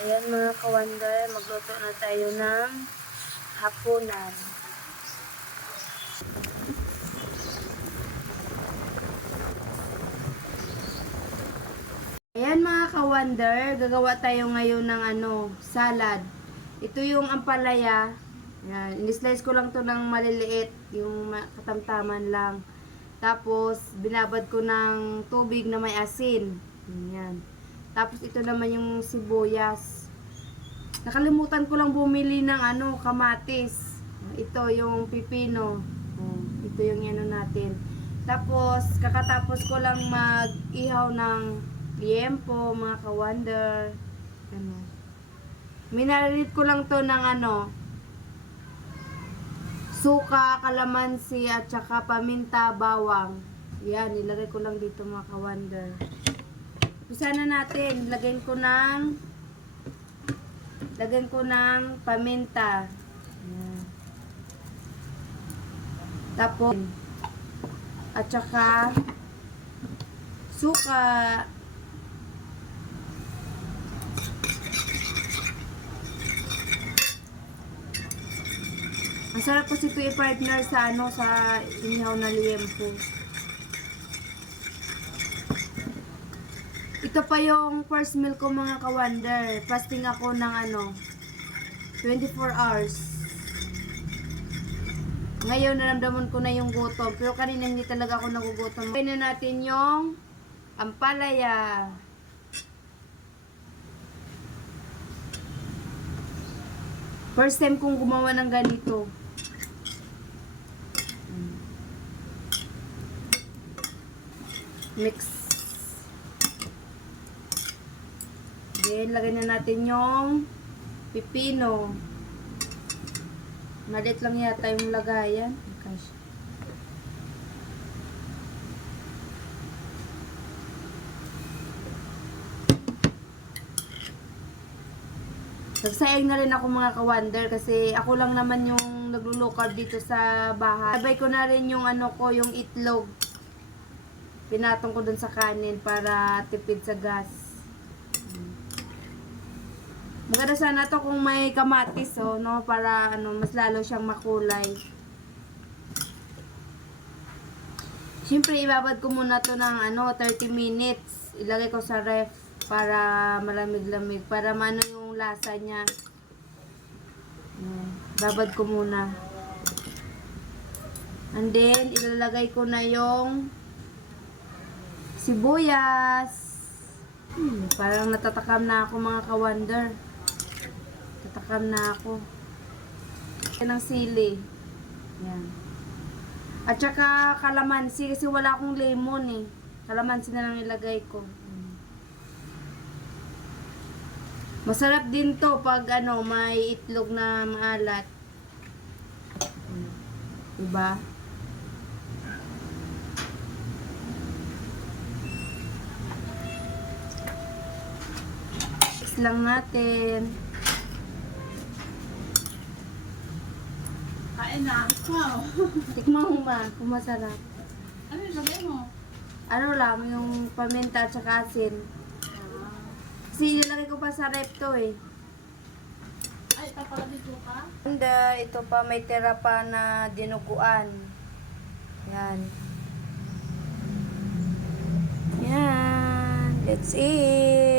Ayan mga ka-wonder, magluto na tayo ng hapunan. Ayan mga ka-wonder, gagawa tayo ngayon ng salad. Ito yung ampalaya. Ayan, in-slice ko lang to ng maliliit, yung katamtaman lang. Tapos, binabad ko ng tubig na may asin. Ayan. Tapos, ito naman yung sibuyas. Nakalimutan ko lang bumili ng kamatis. Ito yung pipino. Ito yung natin. Tapos, kakatapos ko lang mag-ihaw ng liempo, mga ka-wonder. Minarinate ko lang to ng suka, kalamansi, at saka paminta, bawang. Yan, nilagay ko lang dito mga ka-wonder. Umpisa na natin. Lagyan ko ng paminta. Yan. Tapos, at saka suka. Ang sarap kasi ito i-partner sa sa inihaw na liempo. Ito pa yung first meal ko mga ka-wonder. Fasting ako ng 24 hours. Ngayon naramdaman ko na yung gutom. Pero kanina hindi talaga ako nagugutom. Kain na natin yung ampalaya. First time kong gumawa ng ganito. Mix. Then, lagay na natin yung pipino. Malit lang yata yung lagayan. Gosh. Nagsayang na rin ako mga ka-wonder kasi ako lang naman yung naglulukad dito sa bahay. Sabay ko na rin yung yung itlog. Pinatong ko dun sa kanin para tipid sa gas. Maganda sana to kung may kamatis para mas lalo siyang makulay. Siyempre ibabad ko muna to ng 30 minutes. Ilagay ko sa ref para malamig-lamig para maano yung lasa niya. Babad ko muna. And then ilalagay ko na yung sibuyas. Parang natatakam na ako mga ka-wonder. Tatakam na ako. Yan ang sili. Yan. At saka kalamansi kasi wala akong lemon Kalamansi na lang ilagay ko. Masarap din to pag may itlog na maalat. Diba? Lang natin. Kain na. Wow. Tikman mo ba kung masarap? Ano yung sabi mo? Ano lang, yung paminta at saka asin. Kasi nilagay ko pa sa rep to Ay, ito pala dito ka? And ito pa may tira pa na dinuguan. Yan. Yan. That's it.